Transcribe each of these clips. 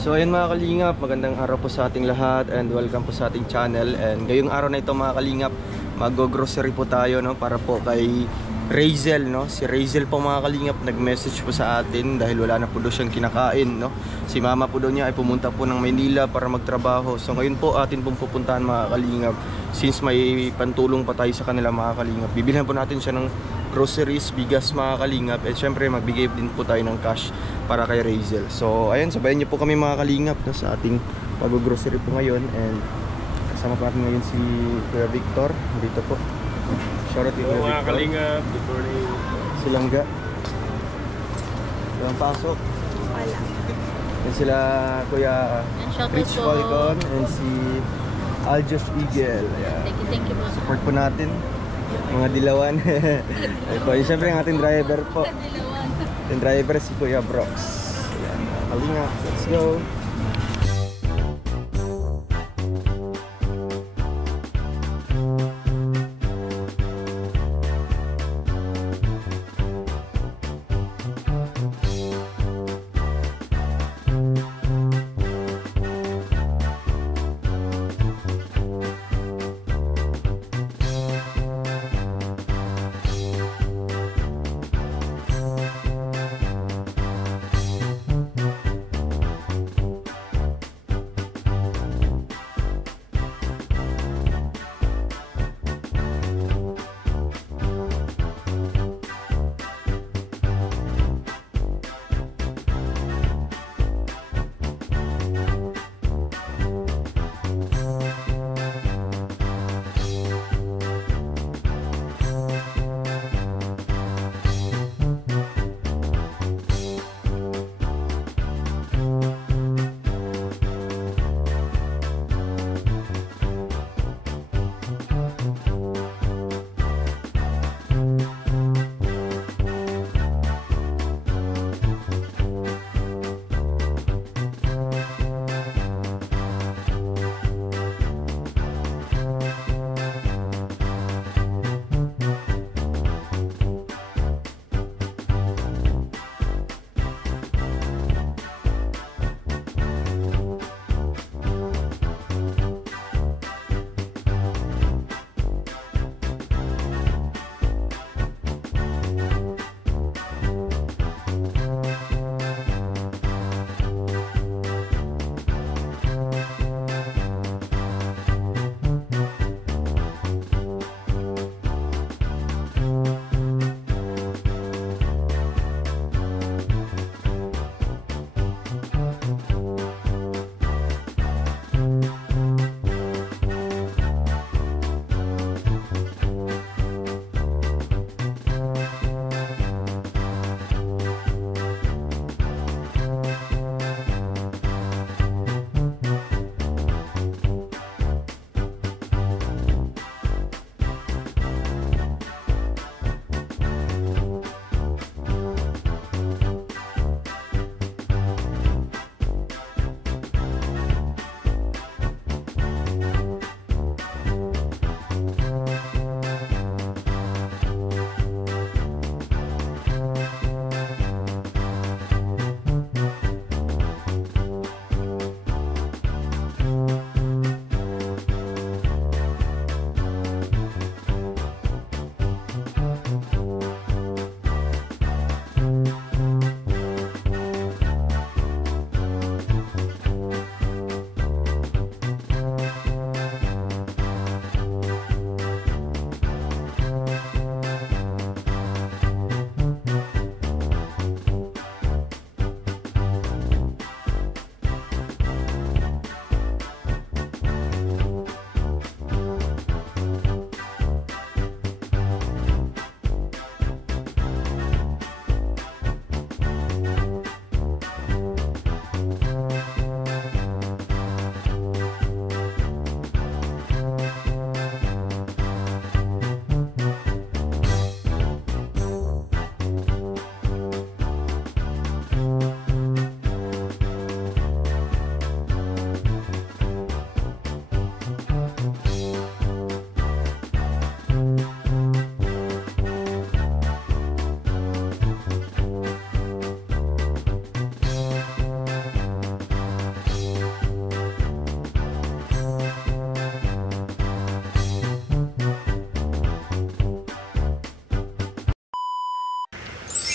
So ayun mga kalingap, magandang araw po sa ating lahat and welcome po sa ating channel. And ngayong araw na ito mga kalingap, mag-grocery po tayo, no, para po kay Razel, no. Si Razel po mga kalingap nag-message po sa atin dahil wala na po daw siyang kinakain, no. Si mama po daw niya ay pumunta po ng Maynila para magtrabaho. So ngayon po atin pong pupuntahan mga kalingap, since may pantulong pa tayo sa kanila mga kalingap. Bibilhan po natin siya ng groceries, bigas mga kalingap, at syempre magbigay din po tayo ng cash para kay Razel. So ayun, sabayan niyo po kami mga kalingap, no, sa ating mag-grocery po ngayon. And kasama po natin ngayon si Kuya Victor dito po. Shoutout kay Kuya Mga Victor. kalingap, good morning. Si Langga, walang pasok. Wala. Yan sila Kuya Shoutout Rich po. Falcon and si Aljos Eagle. Ayan. Thank you po. Support po natin mga dilawan. Ayun po, siyempre ang ating driver po. Yung driver si Kuya Brox. Ayan, mga kalingap, let's go.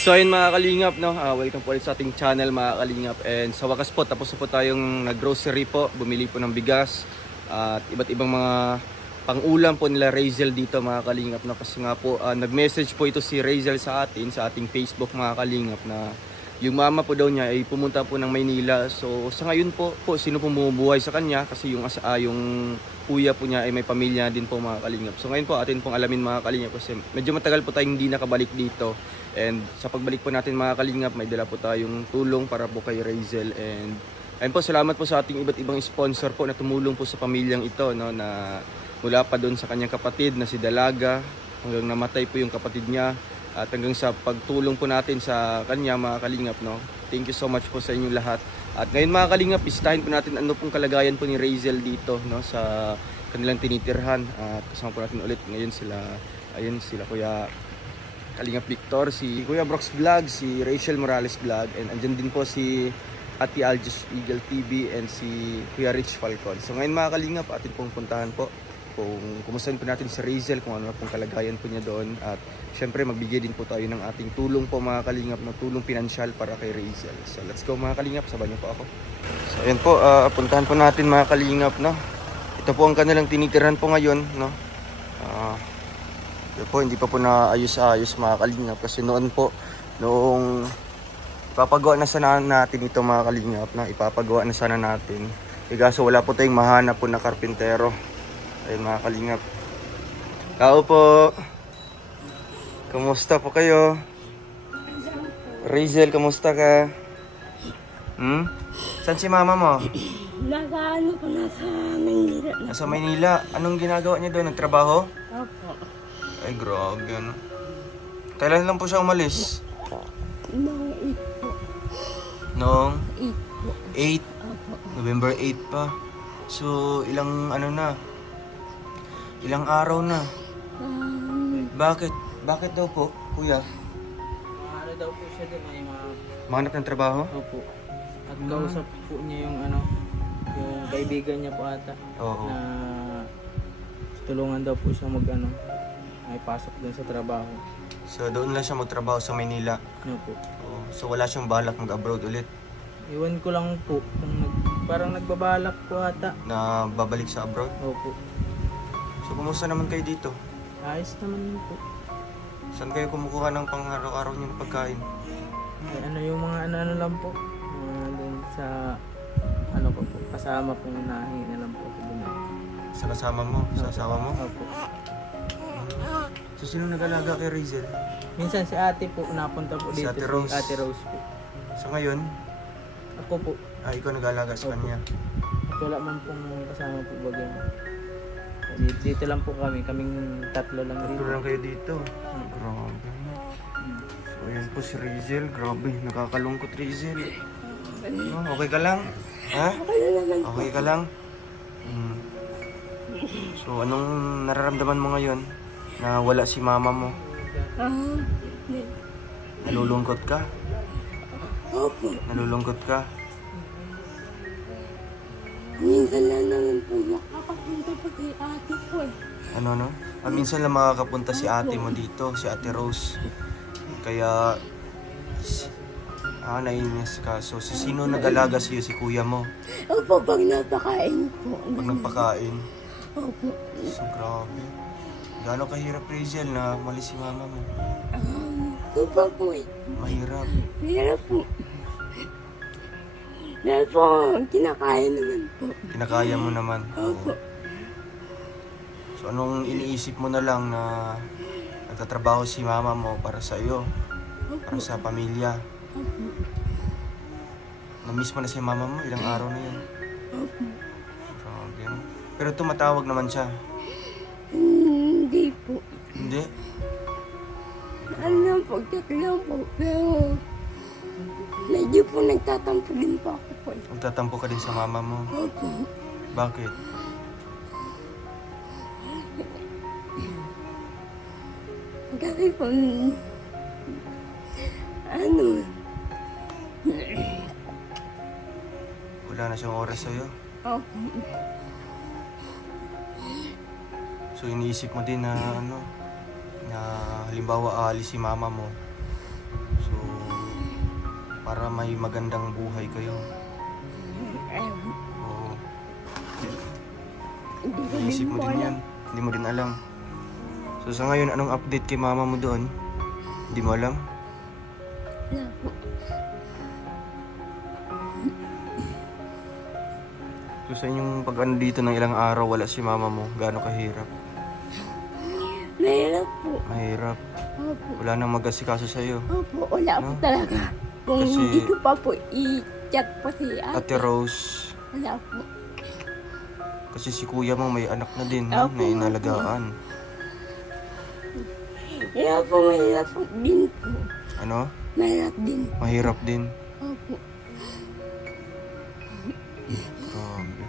So ayun mga kalingap, no? Welcome po ulit sa ating channel mga kalingap. And sa wakas po, tapos na po tayong nag-grocery po. Bumili po ng bigas at iba't ibang mga pang-ulam po nila Razel dito mga kalingap. No? Kasi nga po, nag-message po ito si Razel sa atin, sa ating Facebook mga kalingap, na yung mama po daw niya ay pumunta po ng Maynila. So sa ngayon po, sino po bumubuhay sa kanya? Kasi yung kuya po niya ay may pamilya din po mga kalingap. So ngayon po atin pong alamin mga kalingap, kasi medyo matagal po tayong hindi nakabalik dito. And sa pagbalik po natin mga kalingap, may dala po tayong tulong para po kay Razel. And ayun po, salamat po sa ating iba't ibang sponsor po na tumulong po sa pamilyang ito, no, na mula pa doon sa kanyang kapatid na si Dalaga, hanggang namatay po yung kapatid niya, at hanggang sa pagtulong po natin sa kanya mga kalingap, no. Thank you so much po sa inyong lahat. At ngayon mga kalingap, bisitahin po natin ano pong kalagayan po ni Razel dito, no, sa kanilang tinitirhan. At kasama po natin ulit ngayon sila, ayun, sila Kuya Kalingap Victor, si Kuya Brox Vlog, si Rachel Morales Vlog, and andyan din po si Ate Aljus Eagle TV and si Kuya Rich Falcon. So ngayon mga kalingap, atin pong puntahan po kung kumustahin po natin si Razel, kung ano pong kalagayan po niya doon. At syempre magbigay din po tayo ng ating tulong po mga kalingap, na tulong pinansyal para kay Razel. So let's go mga kalingap, sabayan niyo po ako. So ayun po, puntahan po natin mga kalingap, no. Ito po ang kanilang tinitirhan po ngayon, no. Po, hindi pa po naayos-ayos mga kalingap, kasi noon po, noong ipapagawa na sana natin ito mga kalingap, na ipapagawa na sana natin, kaso wala po tayong mahanap po na karpintero. Ayun mga kalingap. Tao po, kamusta po kayo? Razel, kamusta ka? Saan si mama mo? Nasa Maynila. Nasa Maynila. Anong ginagawa niya doon? Nagtrabaho? Opo. Ay, grabe, ano. Kailan lang po siya umalis? Noong 8 po. Noong? 8 po. 8? Opo. November 8 pa. So, ilang araw na. Bakit? Bakit daw po, kuya? Ano daw po siya doon ay Mahanap ng trabaho? Opo. At kausap po niya yung yung kaibigan niya po ata. Oo. Na tulungan daw po siya ay pasok doon sa trabaho. So, doon lang siya magtrabaho sa Maynila. Ano po. Oo. So, wala siyang balak mag-abroad ulit Iwan ko lang po kung parang nagbabalak po ata. na babalik sa abroad? Opo. So, kumusta naman kayo dito? Ayos naman yun po. Saan kayo kumukuha ng pang-araw-araw niyo na pagkain? Yung mga ano lang po. Doon sa po po. Kasama pong nahingi na lang po. Doon. Sa kasama mo? Sa asawa mo? Opo. So, sino nag-alaga kay Razel? Minsan si ate po napunta po Si dito. Ate Rose. Si Ate Rose po. So, ngayon, Ako po. ikaw nag-alaga sa Opo. kanya? At wala man pong kasama po bagay. Dito lang po kaming tatlo lang rin. Ito lang kayo dito. Grabe. So, ayan po si Razel. Grabe, nakakalungkot Razel. Okay ka lang? Ha? Okay ka lang? So, anong nararamdaman mo ngayon na wala si mama mo? Nalulungkot ka? Opo. Nalulungkot ka? Minsan lang naman po makapunta pa kay ate ko eh. Ano? Minsan lang makakapunta si ate mo dito, si Ate Rose. Kaya, nainis ka. So, sino nag-alaga sa'yo? Si kuya mo? Opo, pag napakain po. Pag nagpakain? Opo. So, grabe. Gano'ng kahirap, Razel, na malis si mama mo? Opo po eh. Mahirap. Hirap po. Dahil po, kinakaya naman po. Kinakaya mo naman. Opo. So, anong iniisip mo na lang na nagtatrabaho si mama mo para sa iyo? Para sa pamilya? Na-miss mo na si mama mo? Ilang araw na yun? Opo. Grabe, no? Pero tumatawag naman siya? Hindi po. Hindi? Ano lang po, chat lang po. Pero, medyo po nagtatampo din po ako po. Magtatampo ka din sa mama mo? Opo. Bakit? Kasi po, Wala na siyang oras sa'yo? opo. So iniisip mo din na na halimbawa aalis si mama mo. So para may magandang buhay kayo. Oo. Hindi ko Iisip din mo po din alam. yan. Hindi mo din alam. So sa ngayon, anong update kay mama mo doon? Hindi mo alam? Wala po. So sa inyong pag-ano dito ng ilang araw, wala si mama mo, gaano kahirap? Mahirap po. Mahirap. Opo. Wala nang mag-asikaso sa'yo. Opo, wala po No? talaga. Kung Kasi- hindi ko pa po i-chat po si Ate Rose, wala po. kasi si kuya mo may anak na din, no? Opo. Na inalagaan. Kaya po mahirap po din po. Ano? Mahirap din. Mahirap din. Opo. Grabe.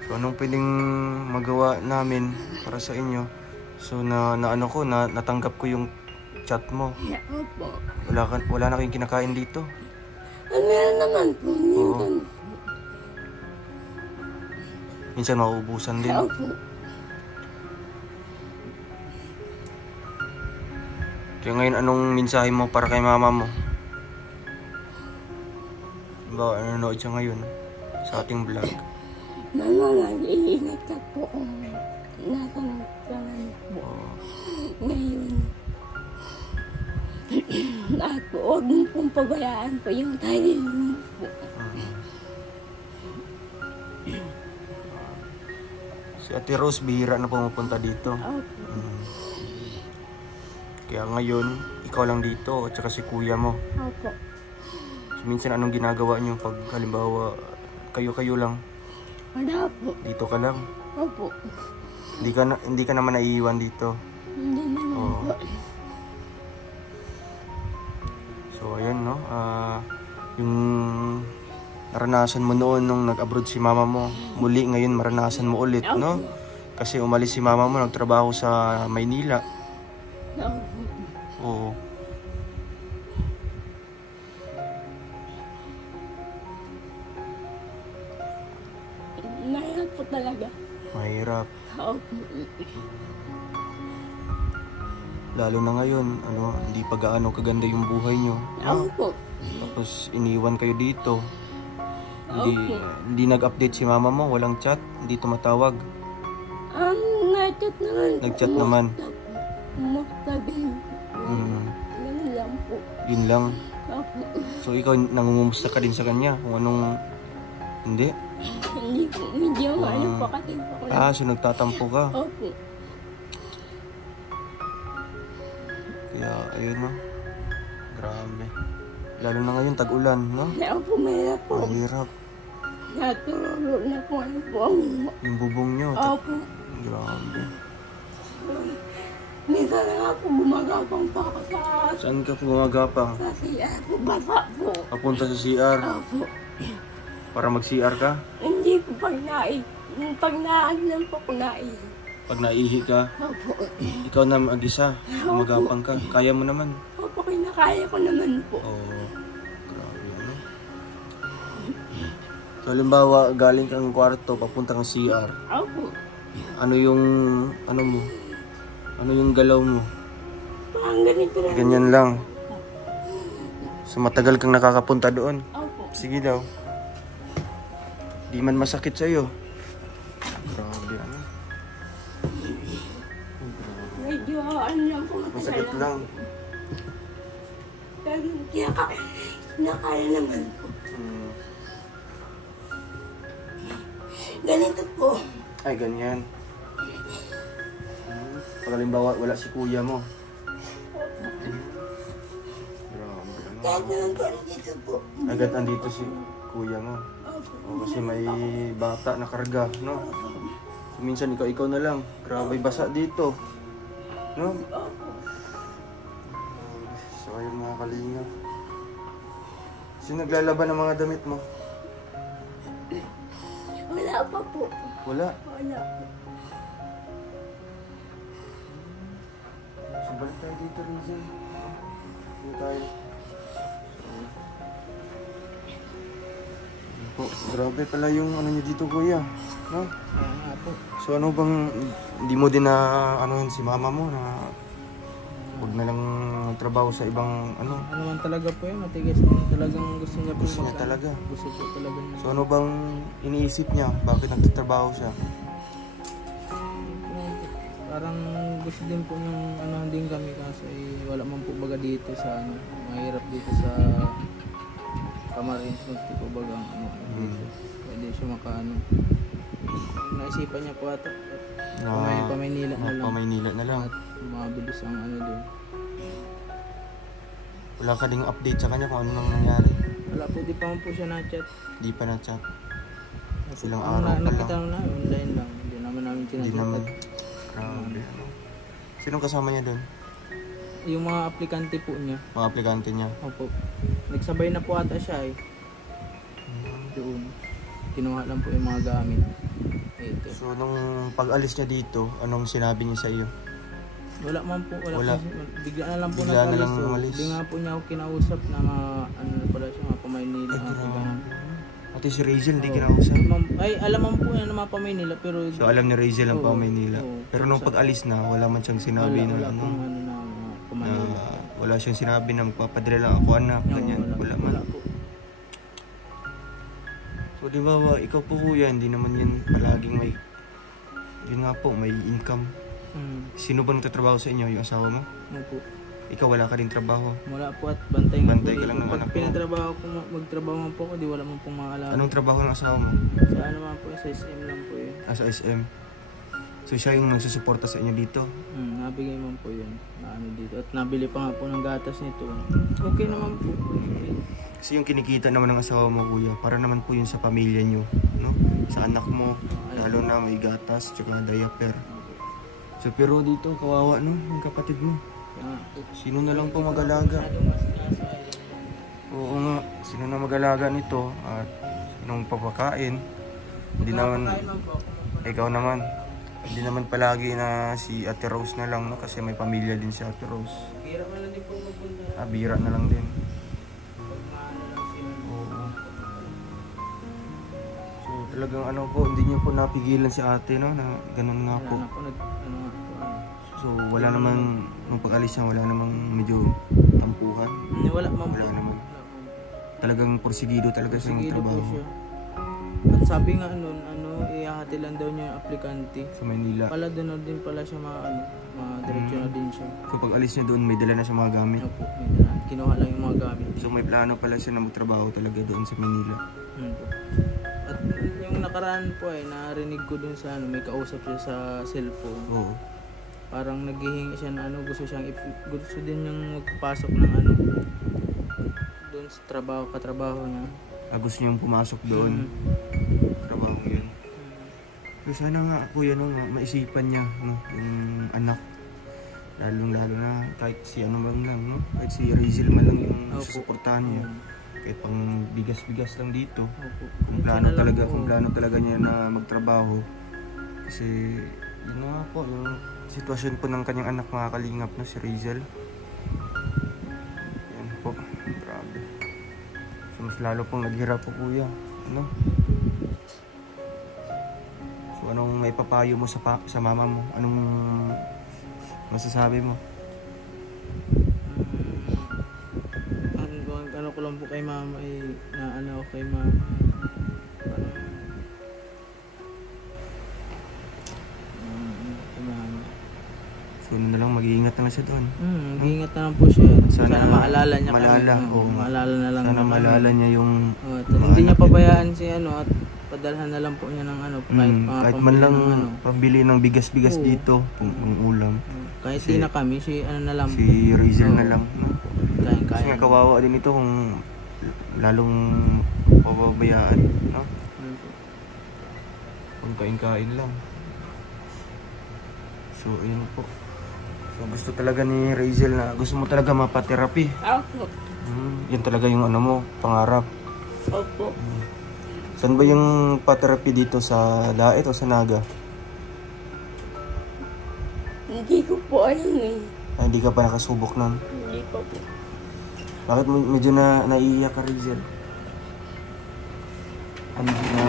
So anong pwedeng magawa namin para sa inyo? So natanggap ko yung chat mo. Yeah, opo. Wala na kayong kinakain dito. Meron naman po. Minsan. Minsan mauubusan din. Opo. Kaya ngayon, anong mensahe mo para kay mama mo? Ba, nanonood siya ngayon sa ating vlog. Mama, mag-iingat ka po kung nasan ka po. Oo. Ngayon. At po, huwag mo pong pabayaan po yung sarili mo po. Si Ate Rose, bihira na pumupunta dito. Opo. Kaya ngayon, ikaw lang dito at saka si kuya mo. Opo. So, minsan anong ginagawa niyo pag halimbawa kayo-kayo lang, Wala po. dito ka lang. Opo. Hindi ka naman naiiwan dito. Hindi naman Oo. po. So ayan, no, yung naranasan mo noon nung nag-abroad si mama mo, muli ngayon maranasan mo ulit, no? Kasi umalis si mama mo, nagtrabaho sa Maynila. Opo. Oo. Mahirap po talaga. Mahirap. Opo. Lalo na ngayon, hindi pa gaano kaganda yung buhay nyo. No? Opo. Tapos iniwan kayo dito. Hindi, Opo. hindi nag-update si mama mo, walang chat, hindi tumatawag. Nag-chat naman po. Nag-chat naman. Kumusta din. Ganun lang po. Yun lang. Opo. So ikaw, nangungumusta ka din sa kanya kung anong... Hindi? Hindi po. Medyo ano po kasi po. So nagtatampo ka. Opo. Kaya, ayun, no? Grabe. Lalo na ngayon, tag-ulan, no? Opo, mahirap po. Mahirap. Naturulo na po ano po ang... Yung bubong nyo. Opo. Grabe. Minsan na nga po gumagapang pa ako Saan ka gumagapang? kasi ako baba po. Papunta sa CR. Opo. Para mag-CR ka? Hindi po pag naan lang po ko nai. Pag naihi ka, Opo. ikaw na mag-isa. Gumagapang ka. Kaya mo naman. Opo, kinakaya ko naman po. Oo. Grabe, ano? So, halimbawa, galing kang kwarto, papunta kang CR. Opo. Ano yung, ano mo? Ano yung galaw mo? Parang ganito lang. Ganyan lang. So, matagal kang nakakapunta doon. Opo. Sige daw. Di man masakit sa'yo. Grabe, ano? Medyo ano lang po. Masakit lang. Pero kinakaya naman po. Ganito po. Ay, ganyan. Pag halimbawa, wala si kuya mo. Grabe, ano? Kahit naman po dito po. Agad andito si kuya mo. Opo. O, kasi may bata na karga, no? So, minsan ikaw na lang. Grabe, basa dito. No? Opo. So, ayun mga kalinga. Sino naglalaban ng mga damit mo? Wala pa po. Wala. Wala po. So, balik tayo dito rin dyan. Dito tayo. Po, grabe pala yung ano niyo dito, kuya. No? So ano bang, hindi mo din na ano yun si mama mo na Huwag na lang trabaho sa ibang ano. Ano man talaga po yun, matigas na yun. Talagang gusto niya po Gusto niya talaga. Gusto po talaga niya. So ano bang iniisip niya? Bakit nagtatrabaho siya? Parang gusto din po niyang ano din kami kasi wala man po baga dito sa ano, mahirap dito sa Camarines Norte po baga ano dito. Pwede siya makaano. Naisipan niya po ata. Pamaynila na lang. Pamaynila na lang. At mabilis ang ano doon. Wala ka ding update sa kanya kung ano nang nangyari. Wala po, di pa man po siya na-chat. Di pa na-chat. Silang Ang araw pa nakita lang. lang namin, online lang. Hindi naman namin Hindi kinachat. naman. Grabe. Ano? Sinong kasama niya doon? Yung mga aplikante po niya. Mga aplikante niya. Opo. Nagsabay na po ata siya eh. Doon. Kinuha lang po yung mga gamit. Ito. So nung pag-alis niya dito, anong sinabi niya sa iyo? Wala man po. Wala. Wala. Po, bigla na lang po Bigla na lang nag-alis. umalis. Hindi nga po niya ako kinausap na ano na pala siya, mga Pamaynila. Ay, mga grabe. ganun. Ate si Razel, hindi Oo. kinausap. Ay, alam man po yan na mga Pamaynila pero So alam ni Razel ang Oo, pa Maynila. oo. Pero nung pag-alis na, wala man siyang sinabi wala, na wala ano. pong ano na mga Na, Pamaynila. wala siyang sinabi na magpapadala lang ako anak, Oo, ganyan. Wala man. Wala po. So di ba, ikaw po kuya, hindi naman yan palaging may, yun nga po, may income. Sino ba nagtatrabaho sa inyo? Yung asawa mo? Ano po. Ikaw wala ka din trabaho. Wala po at bantay nga Bantay po. ka lang ng Pag anak mo. pinatrabaho ko, magtrabaho man po ako, di wala man pong mga alaga. Anong trabaho ng asawa mo? Sa ano man po, sa SM lang po yun. Sa SM. So siya yung nagsusuporta sa inyo dito. Nabigay man po yun. Na ano dito. At nabili pa nga po ng gatas nito. Okay naman po. Kasi yung kinikita naman ng asawa mo kuya, para naman po yun sa pamilya nyo, no? Sa anak mo, lalo na may gatas, tsaka diaper. So pero dito, kawawa no, yung kapatid mo. Sino na lang po mag-alaga? Oo nga, sino na mag-alaga nito at sinong papakain? Hindi naman, ikaw naman. Hindi naman palagi na si Ate Rose na lang, no? Kasi may pamilya din si Ate Rose. Bira ka lang din po magpunta. Bira na lang din. Pag maano lang sila. Oo. So talagang ano po, hindi niyo po napigilan si ate, no? Na ganun nga po. Wala na po, ano nga po. So wala namang, nung pag-alis niya, wala namang medyo tampuhan. Wala man po. Wala naman. Wala man po. Talagang porsigido talaga siya ng Sigido po trabaho. siya. At sabi nga nun, ihahati lang daw niya yung aplikante. Sa Maynila. Pala doon na din pala siya diretso na din siya. So pag alis niya doon, may dala na siya mga gamit. Opo, may dala. Kinuha lang yung mga gamit. So may plano pala siya na magtrabaho talaga doon sa Manila. Po. At yung nakaraan po ay narinig ko dun sa may kausap siya sa cellphone. Oo. Parang naghihingi siya na gusto din niyang magpapasok ng doon sa katrabaho niya. Gusto niyong pumasok doon. Trabaho yun. So sana nga kuya no, maisipan niya no, yung anak. Lalo na kahit si ano man lang, no? Kahit si Razel man lang yung susuportahan niya. Kahit pang bigas-bigas lang dito. Opo. Kung plano talaga niya na magtrabaho. Kasi yun nga po, yung sitwasyon po ng kanyang anak mga kalingap na si Razel. Yan po, grabe. So mas lalo pong naghirap po kuya, ano? So anong maipapayo mo sa mama mo? Anong masasabi mo? Ano ko lang po kay mama naano ko kay mama. Parang kay mama. So na lang, mag-iingat na lang siya doon. Mag-iingat na lang po siya. Sana maalala niya oo. Maalala na lang. Sana maalala niya yung hindi niya pabayaan si at padalhan na lang po niya ng kahit man lang pambili ng bigas-bigas Oo. dito, pang ulam. Kahit di na kami, si na lang po. Si Razel na lang. No? Kasi Kaya. nga kawawa din ito kung lalong pababayaan. No? Kung kain-kain lang. So, ayun po. So, gusto talaga ni Razel na gusto mo talaga mapaterapi. Opo. Yan talaga yung ano mo, pangarap. Opo. Saan ba yung paterapi dito? Sa Lait o sa Naga? Hindi ko po alam eh. Hindi ka pa nakasubok nun. Hindi ko po. Bakit medyo naiiyak ka, Razel? Ano na...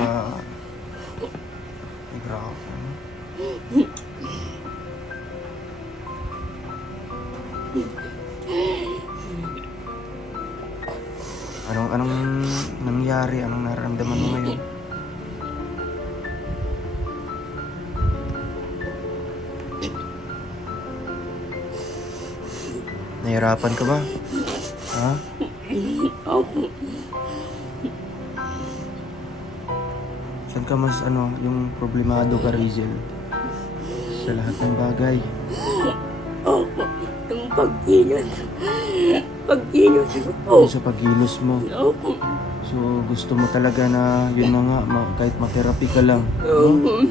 Ay, grabe. nararamdaman mo ngayon? Nahihirapan ka ba? Ha? Opo. Saan ka mas yung problemado ka, Rizel? Sa lahat ng bagay. Opo. Yung pagkilos. Pagkilos ko po. Sa pagkilos mo. Opo. So, gusto mo talaga na yun na nga, kahit ma-therapy ka lang. Opo.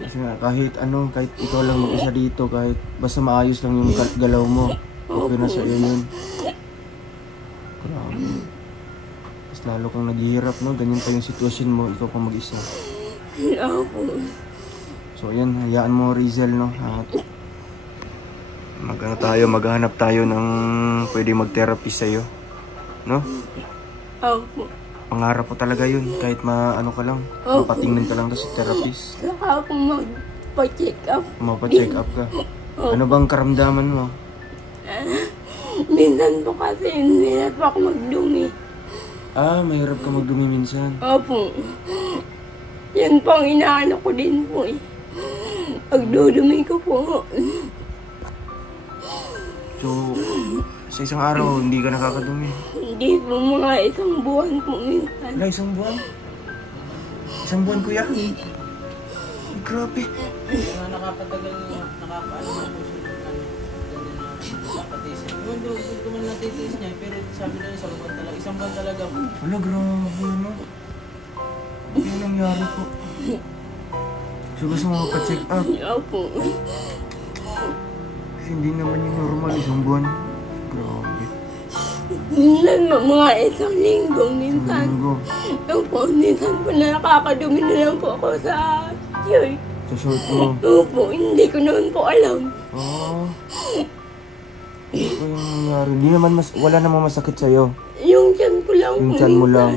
Kasi nga, kahit ikaw lang mag-isa dito, kahit basta maayos lang yung galaw mo, okay na sa iyo yun. Grabe. Mas lalo kang naghihirap, no? Ganyan pa yung sitwasyon mo, ikaw kang mag-isa. Opo. So, yan, hayaan mo, Rizel, no? At maghanap tayo ng pwede mag-therapy sa'yo. No? Opo. Pangarap ko talaga yun, kahit maano ka lang, Opo. mapatingnan ka lang sa therapist. Saka ako magpa-check up. Mapa-check up ka. Ano bang karamdaman mo? Minsan po kasi hindi po ako magdumi. Mahirap ka magdumi minsan. Opo. Yan po ang inaano ko din po eh. Pagdudumi ko po. So, sa isang araw, hindi ka nakakadumi. Hindi po mga isang buwan po minsan. Wala, isang buwan? Isang buwan, kuya? Ay, grabe. Kaya nakapatagal niya, nakakaano mo po siya ng nakapatiis. Hindi ko man natitiis niya, pero sabi na isang buwan talaga. Isang buwan talaga po. Wala, grabe, no? Ano yung nangyari po? So, gusto mo magpa-check up? Opo. Kasi hindi naman yung normal, isang buwan. Grabe. Minsan mga isang linggo minsan. Linggo. Opo, minsan po nakakadumi na lang po ako sa shirt. Sa short mo. Opo, hindi ko naman po alam. Ano yung nangyari? Hindi naman wala namang masakit sa'yo. Yung tiyan ko lang Yung po tiyan mo minsan. lang.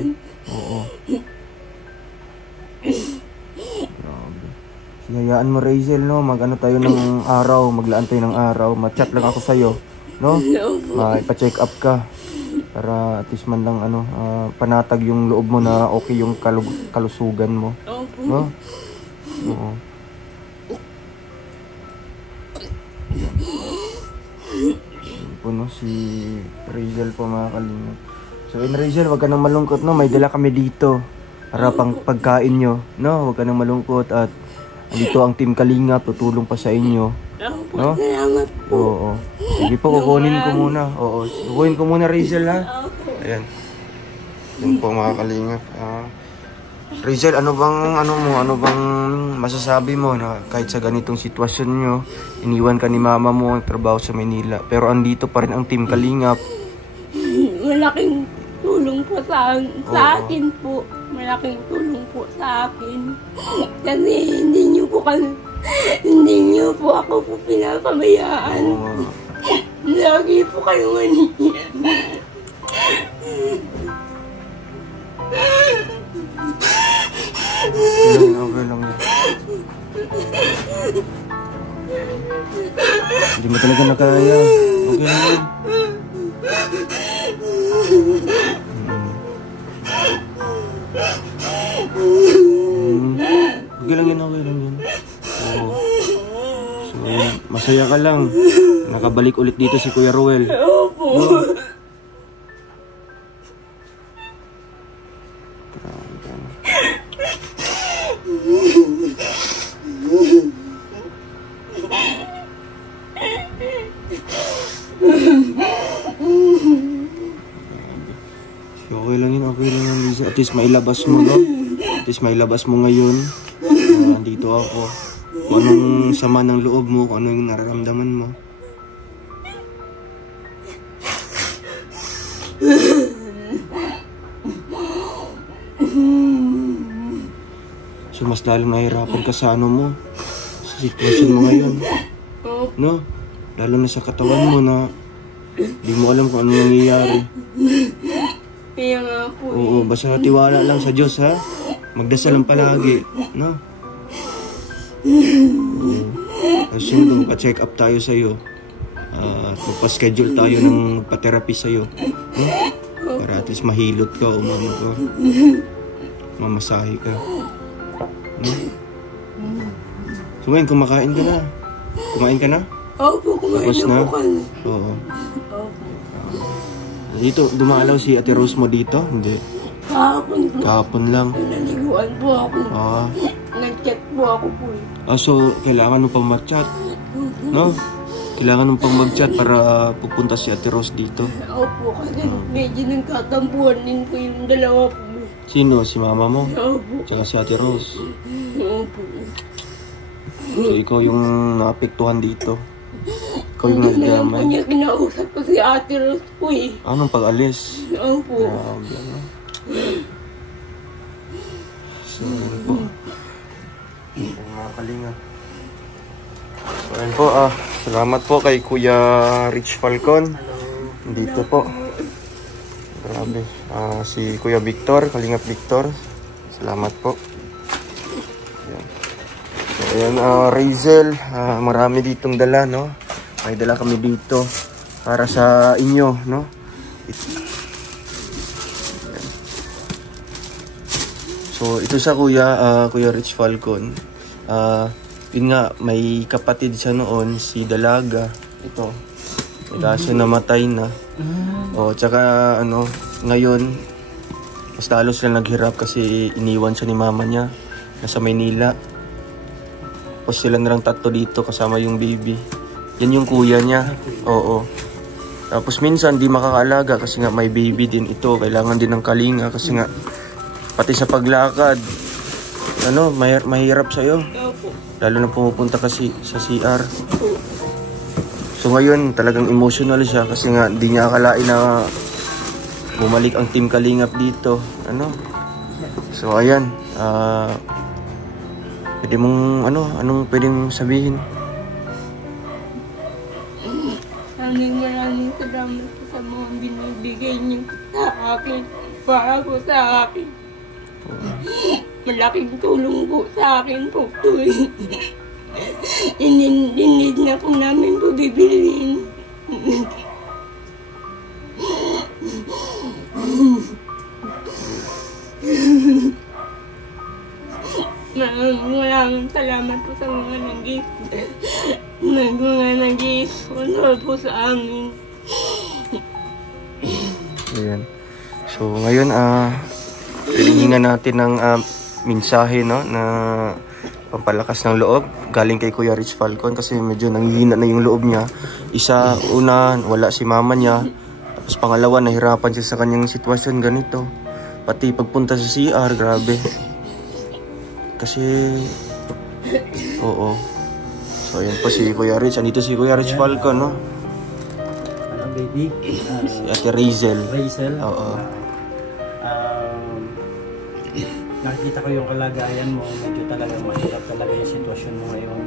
Oo. Grabe. Hayaan mo, Rizel, no? Mag-ano tayo ng araw, maglaan tayo ng araw. Ma-chat lang ako sa'yo, no? Opo. Ipa-check up ka. Para at least man lang, panatag yung loob mo na okay yung kalusugan mo. Opo. No? Oo. Yan po, no? Si Rizel po, mga kalingap. So, Rizel, wag ka nang malungkot, no? May dala kami dito. Para pang pagkain nyo, no? Wag ka nang malungkot at dito ang Team Kalingap, tutulong pa sa inyo. Opo, No? salamat po. Oo. Sige po, kukunin ko muna. Oo, kukunin ko muna, Rizel, ha? Opo. Ayan. Yan po, mga kalingap. Rizel, ano bang masasabi mo na kahit sa ganitong sitwasyon nyo, iniwan ka ni mama mo ang trabaho sa Manila, pero andito pa rin ang Team Kalingap. Malaking tulong po sa Oo. akin po. Malaking tulong po sa akin. Kasi hindi niyo po ako po pinapabayaan. Oo. Lagi po kayo maniyan. Okay lang yan. Hindi mo talaga nakaya. Okay lang yan. Okay lang yan, okay lang yan. Oo. So, masaya ka lang. Nakabalik ulit dito si Kuya Ruel. Opo. Okay lang yan, Lisa. At least mailabas mo, no? At least mailabas mo ngayon. Andito ako. Kung anong sama ng loob mo, kung ano yung nararamdaman mo. So, mas lalong nahihirapan ka sa ano mo, sa sitwasyon mo ngayon. No? Lalo na sa katawan mo na di mo alam kung ano nangyayari. Kaya nga po. Oo, basta tiwala lang sa Diyos, ha? Magdasal lang palagi, no? Oo. Sundo, pa-check up tayo sa'yo. Magpa-schedule tayo ng pa-therapy sa'yo. Para at least mahilot ka, umama ka. Mamasahe ka. So ngayon, kumakain ka na. Kumain ka na? Opo, kumain Tapos na po kami. Oo. Opo. Dito, dumalaw si Ate Rose mo dito? Hindi. Kahapon po. Kahapon lang. Naliguan po ako. Ah. Nag-chat po ako po. So, kailangan mo pang mag-chat. No? Kailangan mo pang mag-chat para pupunta si Ate Rose dito. Opo, kasi medyo nagkatampuan din po yung dalawa po. Sino? Si mama mo? Opo. Tsaka si Ate Rose. Opo. So, ikaw yung naapektuhan dito. Ikaw yung Hindi na lang po nagdamay. niya kinausap ko si Ate Rose po eh. Anong pag-alis? Opo. Grabe, ano? So, ano po? Ang mga kalinga. So, ayun po, salamat po kay Kuya Rich Falcon. Dito po. Grabe. Si Kuya Victor, Kalingap Victor. Salamat po. Ayan. So, ayan, Razel, marami ditong dala, no? May dala kami dito para sa inyo, no? So, ito sa Kuya Rich Falcon. Yun nga, may kapatid siya noon, si Dalaga. Ito. Kaso namatay na. O, tsaka, ngayon, mas lalo sila naghirap kasi iniwan siya ni mama niya. Nasa Maynila. Tapos sila na lang tatlo dito kasama yung baby. Yan yung kuya niya. Oo. Tapos minsan, di makakaalaga kasi nga may baby din ito. Kailangan din ng kalinga kasi nga, pati sa paglakad, mahirap sa'yo. Lalo na pumupunta kasi sa CR. So ngayon, talagang emotional siya kasi nga hindi niya akalain na bumalik ang Team Kalingap dito. So ayan, pwede mong, anong pwede mong sabihin? Maraming salamat po sa mga binibigay niyo sa akin. Para po sa akin. Malaking tulong po sa akin po. Hindi na po namin po bibiliin. Maraming salamat po sa mga nag-i-sponsor po sa amin. Ayan. So ngayon, hinihingan natin ng mensahe, no, na pampalakas ng loob galing kay Kuya Rich Falcon kasi medyo nanghihina na yung loob niya. Isa, una, wala si mama niya. Tapos pangalawa, nahirapan siya sa kanyang sitwasyon ganito. Pati pagpunta sa CR, grabe. Kasi, oo. So ayan po si Kuya Rich. Andito si Kuya Rich Falcon, no? Hello, baby. Si Ate Razel. Razel. Oo. Nakikita ko yung kalagayan mo, medyo talagang mahirap talaga yung sitwasyon mo ngayon.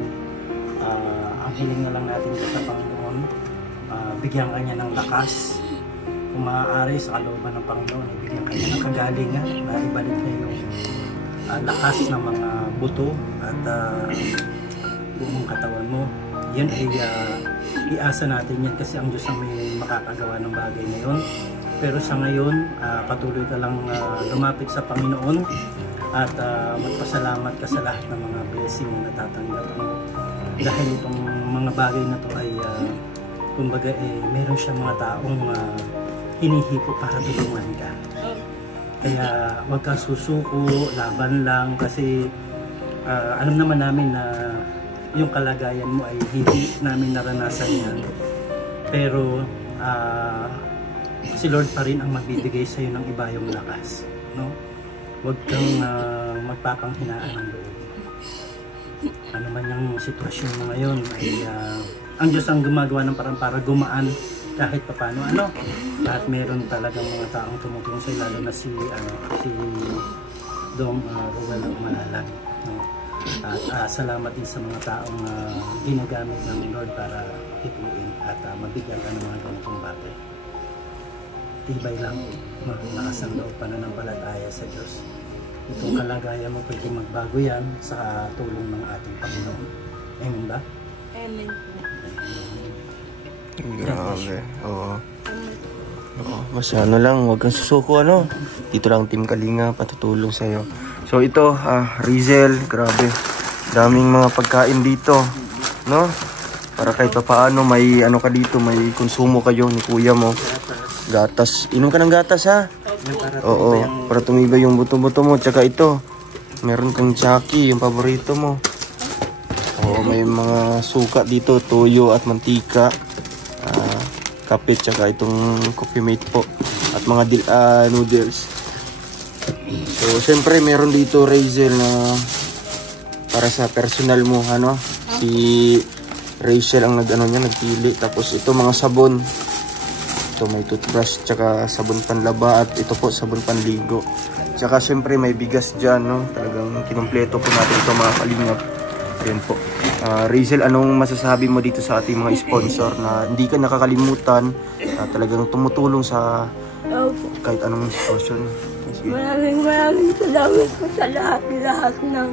Ang hiling na lang natin sa Panginoon, bigyan ka niya ng lakas. Kung maaari sa kalooban ng Panginoon, bigyan ka niya ng kagalingan na ibalik niya yung lakas ng mga buto at buong katawan mo. Yan ay iasa natin yan kasi ang Diyos ang may makakagawa ng bagay na yun. Pero sa ngayon, patuloy ka lang lumapit sa Panginoon at magpasalamat ka sa lahat ng mga blessing na natatanggap mo. Dahil itong mga bagay na to ay, kumbaga, meron siyang mga taong hinihipo para tulungan ka. Kaya wag ka susuko, laban lang kasi alam naman namin na yung kalagayan mo ay hindi namin naranasan yan. Pero si Lord pa rin ang magbibigay sa iyo ng iba yung lakas, no? Huwag kang magpapanghinaan ng loob. Ano man yung sitwasyon mo ngayon ay ang Diyos ang gumagawa ng parang para gumaan kahit paano, at meron talagang mga taong tumutulong sa iyo, lalo na si Dong Ruel Manalag, no? At salamat din sa mga taong ginagamit ng Lord para hipuin at mabigyan ka ng mga ganitong bagay. Tibay lang, malakas ang loob, pananampalataya sa Diyos. Itong kalagayan mo pwede magbago yan sa tulong ng ating Panginoon. Amen ba? Amen. Grabe. Oo. Oo. Basta ano lang, huwag kang susuko, ano. Dito lang Team Kalinga, patutulong sa'yo. So ito, Rizel, grabe. Daming mga pagkain dito, no? Para kahit pa paano, may ano ka dito, may konsumo kayo ni kuya mo. Gatas. Inom ka ng gatas, ha? Oo, para tumibay yung buto-buto mo. Tsaka ito, meron kang Chucky, yung paborito mo. Oo, may mga suka dito, toyo at mantika. Kape, tsaka itong coffee mate po. At mga noodles. So, syempre, meron dito Razel na para sa personal mo, ano? Si Rachel ang nagpili. Tapos ito mga sabon. Ito may toothbrush, tsaka sabon panlaba, at ito po sabon panligo. Tsaka syempre may bigas dyan, no? Talagang kinumpleto po natin ito mga kalingap. Ayan po. Rachel, anong masasabi mo dito sa ating mga sponsor na hindi ka nakakalimutan, talagang tumutulong sa kahit anong sitwasyon? Maraming salamat po sa lahat ng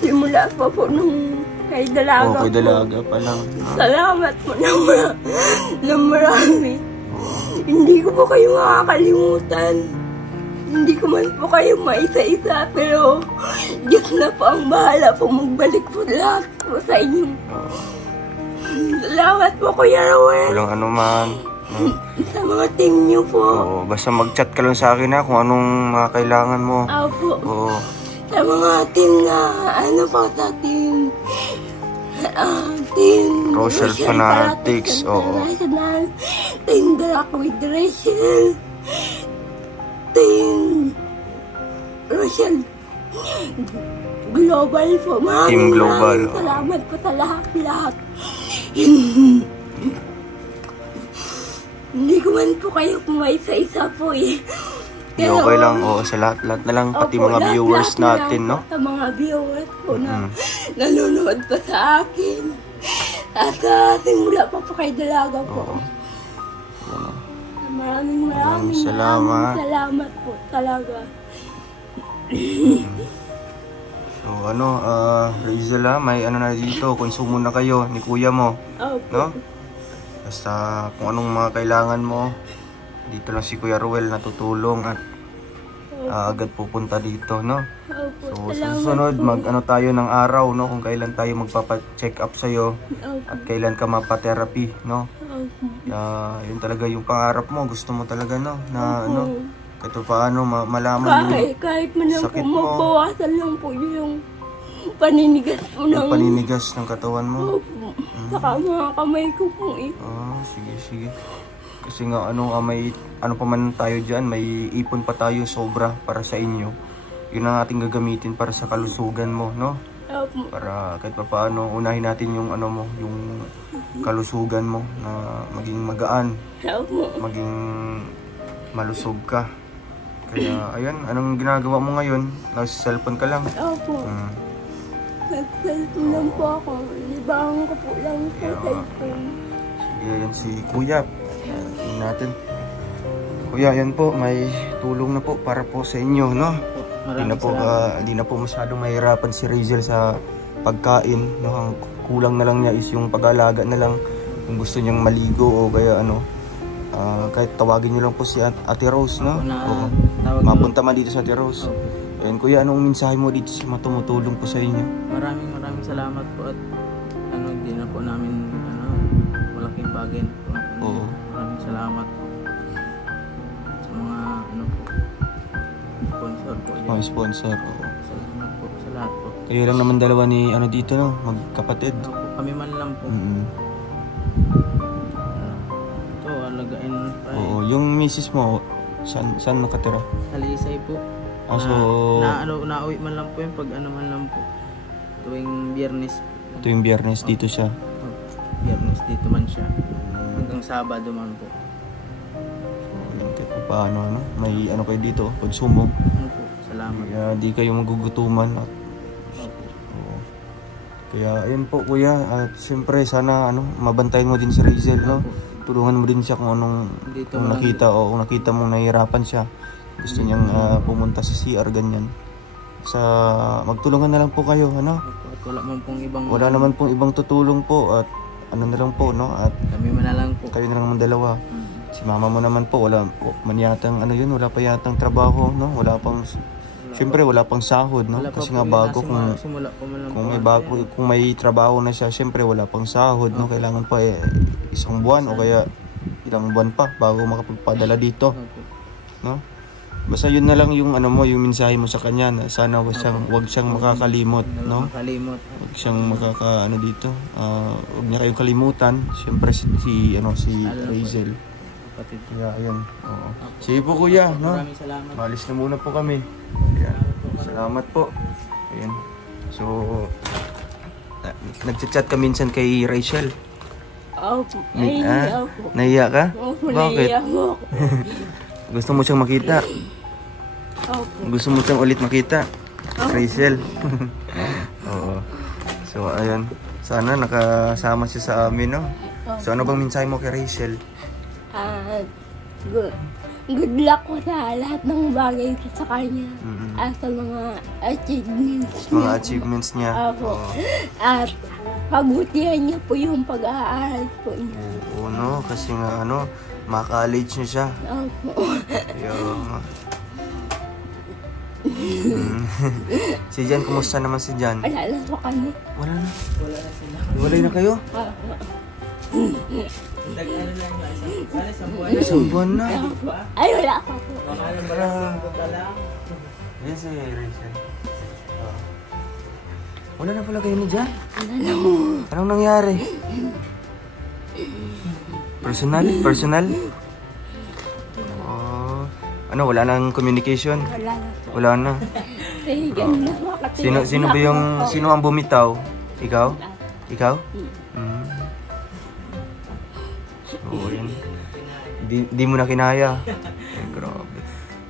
simula pa po nung kay Dalaga kay Dalaga pa lang. Salamat po ng marami. Hindi ko po kayo makakalimutan. Hindi ko man po kayo maisa-isa, pero Diyos na po ang bahala po magbalik po lahat po sa inyo. Salamat po, Kuya Rowell. Walang ano man. Sa mga team niyo po. Oo, basta mag-chat ka lang sa akin, ha, kung anong mga kailangan mo. Opo. Oo. Sa mga team na, sa team Rochelle Fanatics, oo. Team Dark with Rachel. Team Rochelle Global po. Team Global. Salamat po sa lahat. Hindi ko man po kayo pumaisa-isa po eh. Okay lang, oo, sa lahat na lang, pati mga viewers natin, no? Sa mga viewers po na nanonood pa sa akin. At simula pa po kay Dalaga po. Maraming salamat po talaga. So Razel, may ano na dito, konsumo na kayo ni kuya mo. No? Basta kung anong mga kailangan mo, dito lang si Kuya Rowell natutulong at agad pupunta dito, no? So sa susunod, mag-ano tayo ng araw, no? Kung kailan tayo magpapa-check up sa'yo at kailan ka mapa-therapy, no? Yun talaga yung pangarap mo, gusto mo talaga, no? Na kahit paano malaman kahit man lang sakit po, mo, mabawasan lang po yung paninigas po ng paninigas ng katawan mo. Saka mga kamay ko po eh. Sige. Kasi nga may ano pa man tayo dyan, may ipon pa tayo sobra para sa inyo. Yun ang ating gagamitin para sa kalusugan mo, no? Para kahit pa paano, unahin natin yung yung kalusugan mo na maging magaan, maging malusog ka. Kaya ayan, anong ginagawa mo ngayon? Nasa cellphone ka lang? Opo. Nag-cellphone lang po ako. Libangan ko po lang sa cellphone. Sige, yan si Kuya. Tingnan natin. Kuya, yan po, may tulong na po para po sa inyo, no? Hindi na po masyadong mahirapan si Razel sa pagkain, no? Ang kulang na lang niya is yung pag-aalaga na lang. Kung gusto niyang maligo o kaya kahit tawagin niyo lang po si Ate Rose, no? Mapunta man dito sa Ate Rose. Ayan, Kuya, anong mensahe mo dito sa tumutulong po sa inyo? Maraming salamat po at hindi na po namin malaking bagay po. Maraming salamat po sa mga sponsor po. Mga sponsor. Salamat po sa lahat po. Kayo lang naman dalawa ni dito, no? Magkapatid. Kami man lang po. Ito, alagain pa. Yung misis mo, saan nakatira? Alisay po. Nauwi man lang po yun pag man lang po. Tuwing Biyernes. Tuwing Biyernes dito siya. Biyernes dito man siya. Hanggang Sabado man po. Paano, may kayo dito, konsumo. Salamat. Kaya di kayo magugutuman. Kaya ayun po, Kuya, at siyempre sana mabantayan mo din si Razel, no? Tulungan mo din siya kung kung nakita mong nahihirapan siya. Gusto niyang pumunta sa CR ganyan. magtulungan na lang po kayo, ano? At wala man pong ibang... Wala naman pong ibang tutulong po at ano na lang po, no? At Kami man na lang po. kayo na lang dalawa. Si mama mo naman po, wala man yatang ano yun, wala pa yatang trabaho, no? Wala pang, syempre wala pang sahod, no? Wala pa Kasi po nga yun, bago simula pa man lang kung po may natin. bago, kung may trabaho na siya, syempre wala pang sahod, no? Kailangan pa isang buwan o kaya ilang buwan pa bago makapagpadala dito, Opo. no? Basta yun na lang yung ano mo, yung mensahe mo sa kanya na sana wag siyang makakalimot, no? Makalimot. Huwag siyang ano dito. Huwag niya kayong kalimutan. Siyempre si Razel. Kapatid. Kaya ayun. Oo. Sige po kuya, no? Maraming salamat. Malis na muna po kami. Ayan. Salamat po. Ayan. So, nagchat-chat ka minsan kay Rachel. Opo. Nahiya ako. Nahiya ka? Opo, Bakit? nahiya mo ako. Gusto mo siyang makita? Opo. Gusto mo siyang ulit makita? Rachel. Oo. So, ayan. Sana nakasama siya sa amin, no? So, ano bang mensahe mo kay Rachel? Good luck ko sa lahat ng bagay sa kanya. Mm-mm. At sa mga achievements Mga achievements niya. Opo. Oo. At pagutihan niya po yung pag-aaral po niya. Oo, no? Kasi nga, ano, ma-college niya siya. Opo. Kaya, si Jan, kumusta naman si Jan? Wala na po kami. Wala na. Wala na sila. Iwalay na kayo? Opo. Dag-ano lang ba? Sa buwan. Isang buwan na. Opo. Ay, wala pa po. Baka lang ba lang pa lang. Yan si Rachel. Oo. Wala na pala kayo ni Jan? Ano na po? Anong nangyari? Personal? Oh. Ano, wala nang communication? Wala na po. Wala na. Kaya ganun na po. Kasi Sino ba yung, sino ang bumitaw? Ikaw? Ikaw? Mm. So, yun. Di mo na kinaya. Ay, grabe.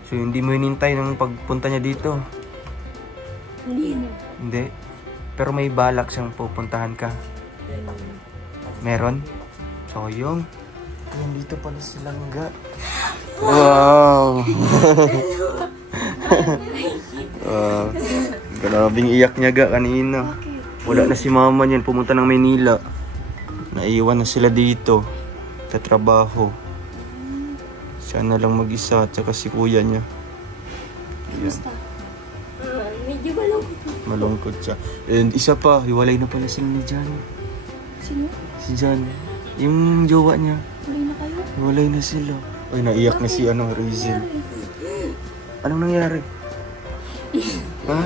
So, hindi mo hinintay ng pagpunta niya dito? Hindi na. Hindi. Pero may balak siyang pupuntahan ka. Meron? So, yung dito pala si Langga. Wow! Grabing iyak niya ga kanina. Wala na si mama niyan, pumunta ng Maynila. Naiwan na sila dito. Tatrabaho. Siya na lang mag-isa at saka si kuya niya. Ayan. Medyo malungkot po. Malungkot siya. And isa pa, hiwalay na pala sila ni Jan. Sino? Si Jan. Yung jowa niya. Tuloy na kayo? Hiwalay na sila. Ay, naiyak na si Razel. Anong nangyari? Ha?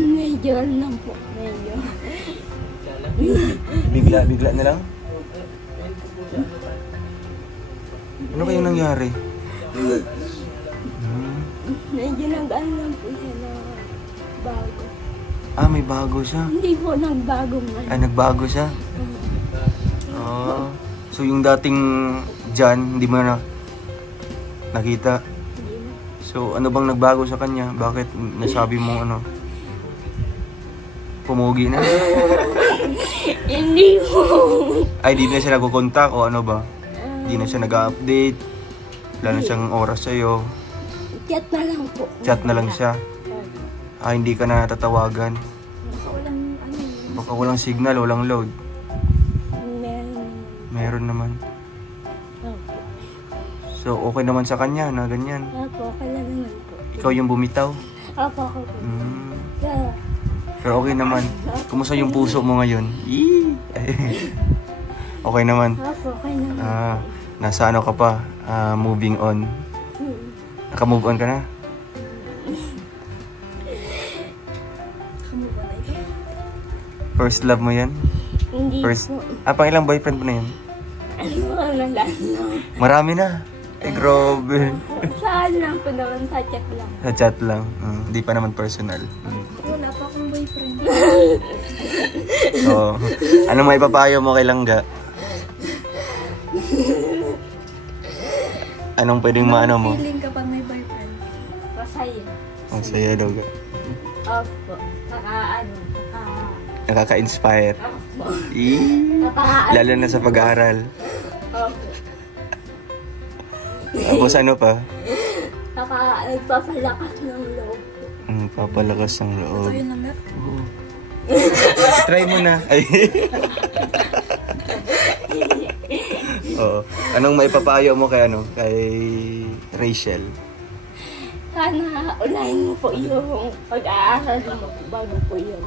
Medyo lang po. Medyo. Bigla na lang? Ano kayong nangyari? Medyo nag-ano lang po siya na bago. May bago siya. Hindi po nagbago man. Nagbago siya? So yung dating Jan, hindi mo na nakita? Hindi na. So ano bang nagbago sa kanya? Bakit nasabi mo ano? Pumugi na? Hindi po. Ay, di na siya nagkukontak o ano ba? Di na siya nag-update? Wala na siyang oras sa'yo? Chat na lang po. Chat na lang siya? Hindi ka na tatawagan? Baka walang ano. Baka walang signal, walang load? Meron naman. Opo. So okay naman sa kanya na ganyan? Opo, okay lang naman po. Ikaw yung bumitaw? Opo, ako po. Yeah. Pero okay naman. Kumusta yung puso mo ngayon? Okay naman. Opo, okay naman. Nasa ano ka pa? Moving on. Naka-move on ka na? Kamu ba na ito? First love mo yan? Hindi First, po. pang ilang boyfriend mo na yan? Ano lang. Marami na. Grabe. Saan lang po naman, sa chat lang. Sa chat lang. Hindi pa naman personal. Wala pa akong boyfriend. So, ano may papayo mo kay Langga? Anong pwedeng maano mo? Feeling kapag may boyfriend? Masaya. Ang saya daw ka. Opo. Nakaka-inspire. Opo. Lalo na sa pag-aaral. Opo. Tapos ano pa? Nagpapalakas ng loob po. Papalakas ang loob. Ito yun lang, Mer. Oo. Try mo na. Ay. Oo. Anong maipapayo mo kay Rachel? Sana unahin mo po yung pag-aaral mo bago po yun.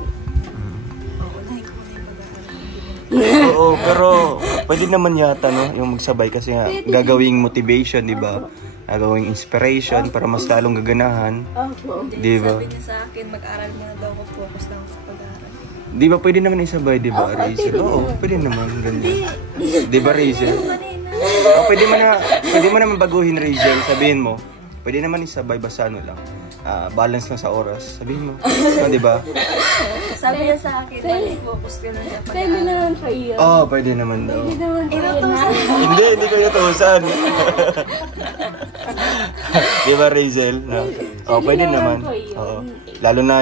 Oo, pero pwede naman yata yung magsabay kasi nga gagawing motivation, di ba? Gagawing inspiration para mas lalong gaganahan. Opo. Di ba? Sabi niya sa akin, mag-aral muna daw ako, focus lang sa pag-aaral. Di ba pwede naman isabay, di ba, Rachel? Oo, pwede naman. Ganyan. Di ba, Rachel? Oh, pwede mo naman baguhin, Rachel. Sabihin mo, pwede naman isabay, basta lang. Balance lang sa oras. Sabihin mo. Di ba? Sabi niya sa akin, focus ka lang sa Pwede pag-aaral. naman po yun. Oo, pwede naman daw. Pwede naman po yun. Hindi ko yutusan. Di ba, Rachel? No? Oh, pwede naman. Oo. Lalo na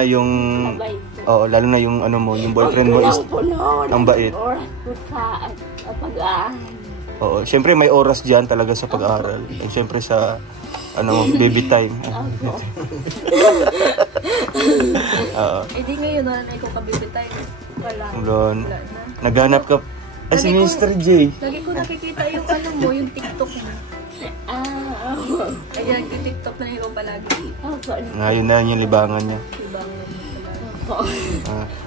yung ano mo, yung boyfriend mo is ang bait. Oras po sa pag-aaral. Oo, syempre may oras diyan talaga sa pag-aaral. And syempre sa baby time. Oo. Eh di ngayon, wala na ikaw kabibitay. Wala. Ulan. Wala na. Naghanap ka. Ay, si Mr. J. Lagi ko nakikita yung mo, yung TikTok mo. Kaya nag-TikTok na ikaw palagi. Opo. Ngayon na yung libangan niya. Ibang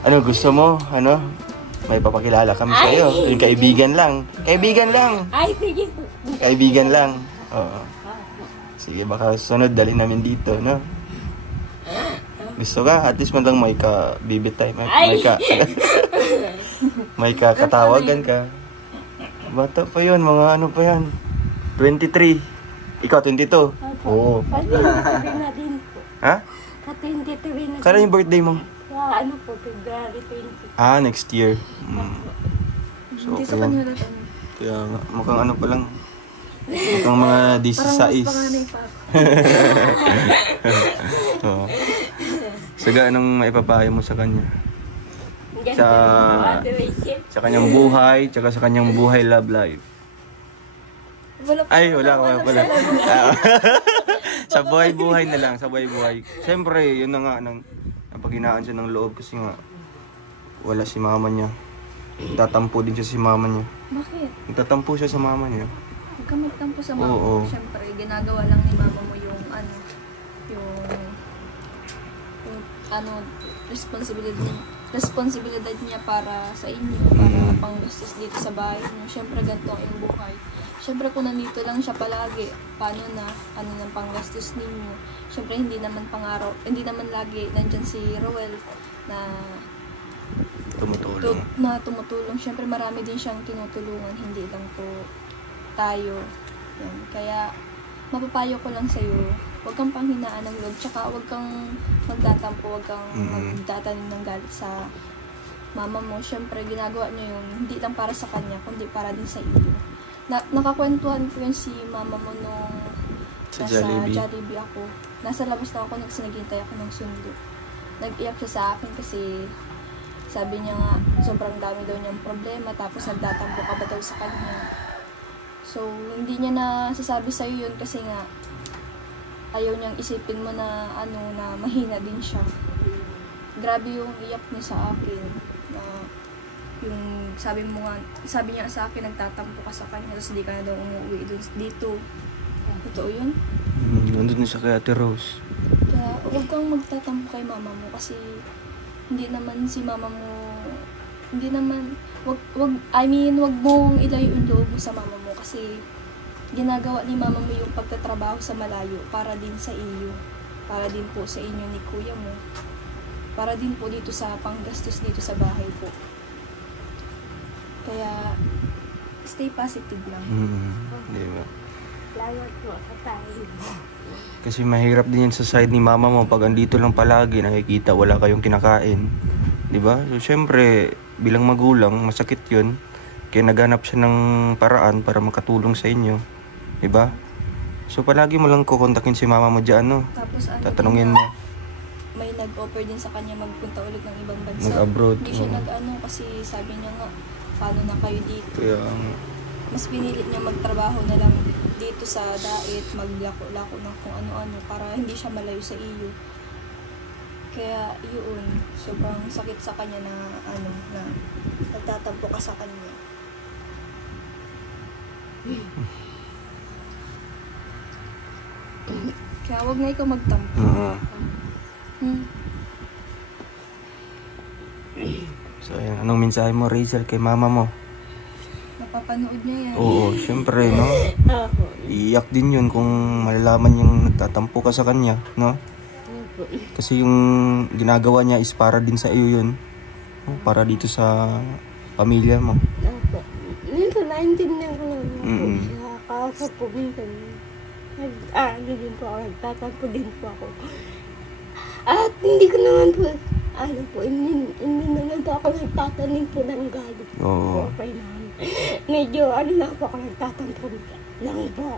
Ano gusto mo? May papakilala kami sa iyo. Yung kaibigan lang. Kaibigan lang. Ay, sige. Kaibigan lang. Oo. Sige, baka sunod dalhin namin dito, no? Gusto ka? At least man lang may ka-bibit time. May katawagan ka. Bata pa yun, mga ano pa yan. 23. Ikaw, 22. Oo. Ka-23 na din po. Ha? Ka-23 na din. Kailan yung birthday mo? Ano po, February 20. Next year. So, hindi sa kanya na kaya nga, mukhang ano pa lang. Mukhang mga 16. Parang mas panganay pa. Oo. Saga, anong maipapayo mo sa kanya? Sa kanyang buhay, tsaka sa kanyang buhay love life. Wala pa. Ay, wala pala. Sa buhay-buhay na lang, sa buhay-buhay. Siyempre, yun na nga, napaghinaan siya ng loob kasi nga, wala si mama niya. Tatampo din siya si mama niya. Bakit? Nagtatampo siya sa mama niya. Huwag ka magtampo sa mama Oo. mo. Siyempre, ginagawa lang ni mama mo yung responsibilidad niya para sa inyo, para panggastos dito sa bahay niyo. Siyempre, ganito ang iyong buhay. Siyempre, kung nandito lang siya palagi, paano na, ng panggastos ninyo? Siyempre, hindi naman lagi nandyan si Roel na tumutulong. Siyempre, marami din siyang tinutulungan, hindi lang po tayo. Yan. Kaya, mapapayo ko lang sa'yo, huwag kang panghinaan ng loob, tsaka huwag kang magtatampo, huwag kang magtatanim ng galit sa mama mo. Siyempre, ginagawa niya yun, hindi lang para sa kanya, kundi para din sa iyo. Nakakwentuhan ko yun si mama mo nung Sa nasa Jollibee. Jollibee ako. Nasa labas na ako, nagsinaghintay ako ng sundo. Nag-iyak siya sa akin kasi sabi niya nga, sobrang dami daw niyang problema, tapos nagtatampo ka ba daw sa kanya. So, hindi niya na sasabi sa'yo yun kasi nga, ayaw niyang isipin mo na, na mahina din siya. Grabe yung iyak niya sa akin. Na, yung sabi niya sa akin, nagtatampo ka sa kanya, tapos hindi ka na daw umuwi dito. Totoo yun? Nandun na siya kay Ate Rose. Kaya, huwag kang magtatampo kay mama mo kasi hindi naman si mama mo, wag mong ilayo yung loob mo sa mama mo kasi ginagawa ni mama mo yung pagtatrabaho sa malayo para din sa iyo, para din po sa inyo ni kuya mo, para din po dito sa panggastos dito sa bahay po. Kaya, stay positive lang. Di ba? Salamat po sa tayo. Kasi mahirap din yan sa side ni mama mo pag andito lang palagi, nakikita wala kayong kinakain. Di ba? So, syempre, bilang magulang, masakit yun. Kaya naghanap siya ng paraan para makatulong sa inyo. Di ba? So, palagi mo lang kukontakin si mama mo dyan, no? Tapos, Tatanungin mo. may nag-offer din sa kanya magpunta ulit ng ibang bansa. Mag-abroad. Hindi siya Oo. kasi sabi niya nga, paano na kayo dito? Kaya, Mas pinili niya magtrabaho na lang dito sa dait, maglako-lako ng kung ano-ano para hindi siya malayo sa iyo. Kaya yun, sobrang sakit sa kanya na na nagtatampo ka sa kanya. Kaya wag na ikaw magtampo. So, ayan. Anong mensahe mo, Razel, kay mama mo? Napapanood niya yan. Oo, syempre, no? Opo. Iyak din yun kung malalaman yung nagtatampo ka sa kanya, no? Opo. Kasi yung ginagawa niya is para din sa iyo yun. No? Para dito sa pamilya mo. Opo. Minsan naintindihan ko naman po Mm-mm. siya. Kaso po minsan, din po ako, nagtatampo din po ako. At hindi ko naman po, hindi naman po ako nagtatanim po ng galit. Oo. Okay naman. Medyo lang po ako nagtatampo lang po.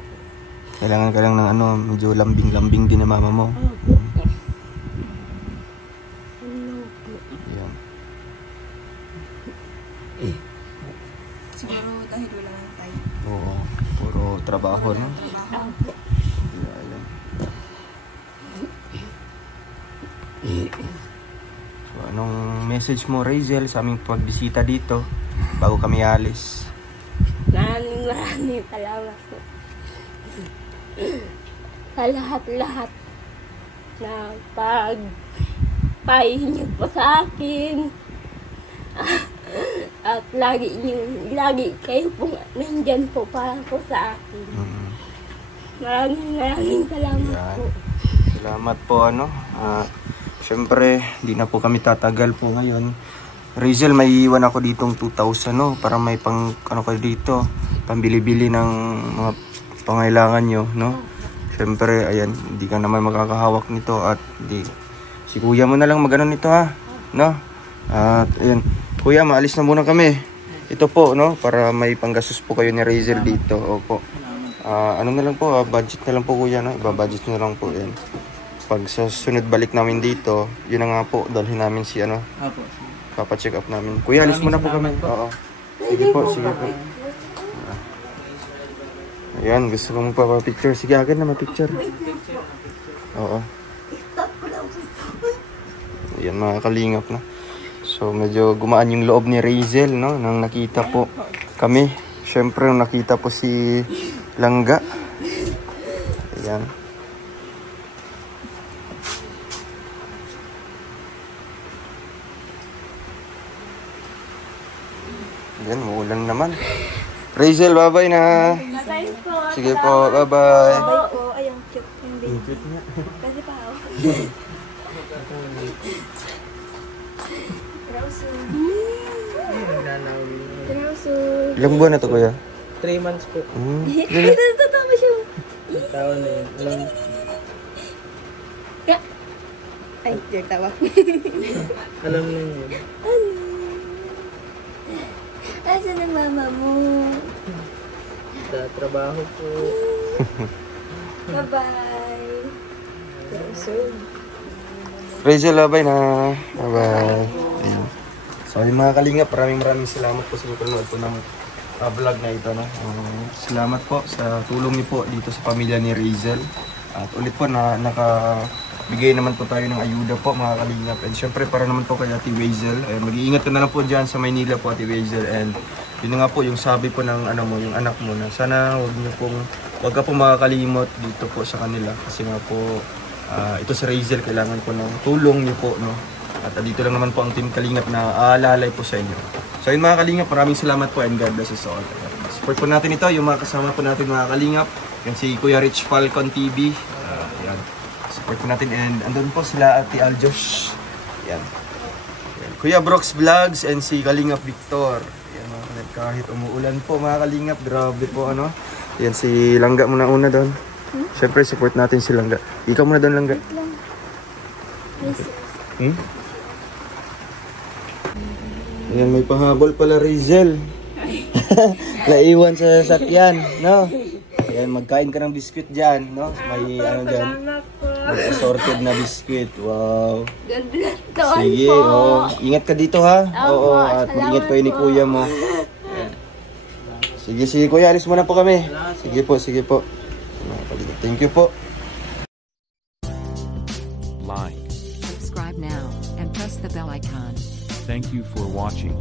Kailangan ka lang ng medyo lambing-lambing din na mama mo. Opo. Ano po. Yan. Siguro dahil wala na tayo. Oo. Puro trabaho, no? Opo. Ayan. So, anong message mo, Razel, sa aming pagbisita dito bago kami alis? Maraming salamat po. Sa lahat-lahat na pagpahin niyo po sa akin. At lagi kayo po nandyan po para po sa akin. Maraming salamat Yan. po. Salamat po, syempre, di na po kami tatagal po ngayon. Razel, may iwan ako ditong 2,000, no? Para may kayo dito, pambili-bili ng mga pangailangan nyo, no? Syempre, ayan, hindi ka naman makakahawak nito at si kuya mo na lang magano nito, ha? No? At, ayan, kuya, maalis na muna kami. Ito po, no? Para may panggastos po kayo ni Razel dito. Opo. Ano na lang po, budget na lang po, kuya, no? Iba-budget na lang po, yan. Pag sa sunod balik namin dito, yun na nga po, dalhin namin si Apo. papacheck up namin. Kuya, alis muna po kami. Oo. Sige po, sige po. Ayan, gusto ko magpapapicture. Sige, agad na mapicture. Oo. Ayan, mga kalingap, no? So, medyo gumaan yung loob ni Razel, no? Nang nakita po kami. Siyempre, nung nakita po si Langga. Ayan. Yan, uulan naman. Razel, bye-bye na. Bye po. Sige po, bye-bye. Bye po. Ayun, cute yung baby. Cute nga. Kasi pa ako. Rosu. Rosu. Ilang buwan na to, kuya? 3 months po. Tatawa siya. Taon na yun. Ay, tawa. Alam na yun. Asan ang mama mo? Sa trabaho po. Bye-bye. Razel, bye na. Bye-bye. So, yung mga kalingap, maraming salamat po sa panonood po ng vlog na ito. No? Salamat po sa tulong niyo po dito sa pamilya ni Razel. At ulit po na nakabigay naman po tayo ng ayuda po, mga kalingap. And syempre, para naman po kay Ate Razel. Mag-iingat ka na lang po dyan sa Maynila po, Ate Razel. And yun nga po yung sabi po ng yung anak mo na sana wag ka pong makakalimot dito po sa kanila. Kasi nga po, ito si Razel, kailangan po ng tulong niyo po, no? At dito lang naman po ang Team Kalingap na aalalay po sa inyo. So yun mga Kalingap, maraming salamat po and God bless us all. Support po natin ito, yung mga kasama po natin mga Kalingap. Yan si Kuya Rich Falcon TV. Yan. Support po natin and andun po sila Ate Aljosh. Yan. Yan. Kuya Brooks Vlogs and si Kalingap Victor. Yan, kahit umuulan po mga Kalingap, grabe po Yan si Langga muna una doon. Siyempre support natin si Langga. Ikaw muna doon, Langga. Ayan, may pahabol pala, Razel. Naiwan sa sasakyan, no? Ayan, magkain ka ng biskuit dyan, no? May dyan. May assorted na biskuit. Wow. Sige, ingat ka dito, ha? Oo, at mag-ingat kayo ni kuya mo. Ayan. Sige, kuya, alis muna po kami. Sige po. Thank you po. Like, subscribe now, and press the bell icon. Thank you for watching.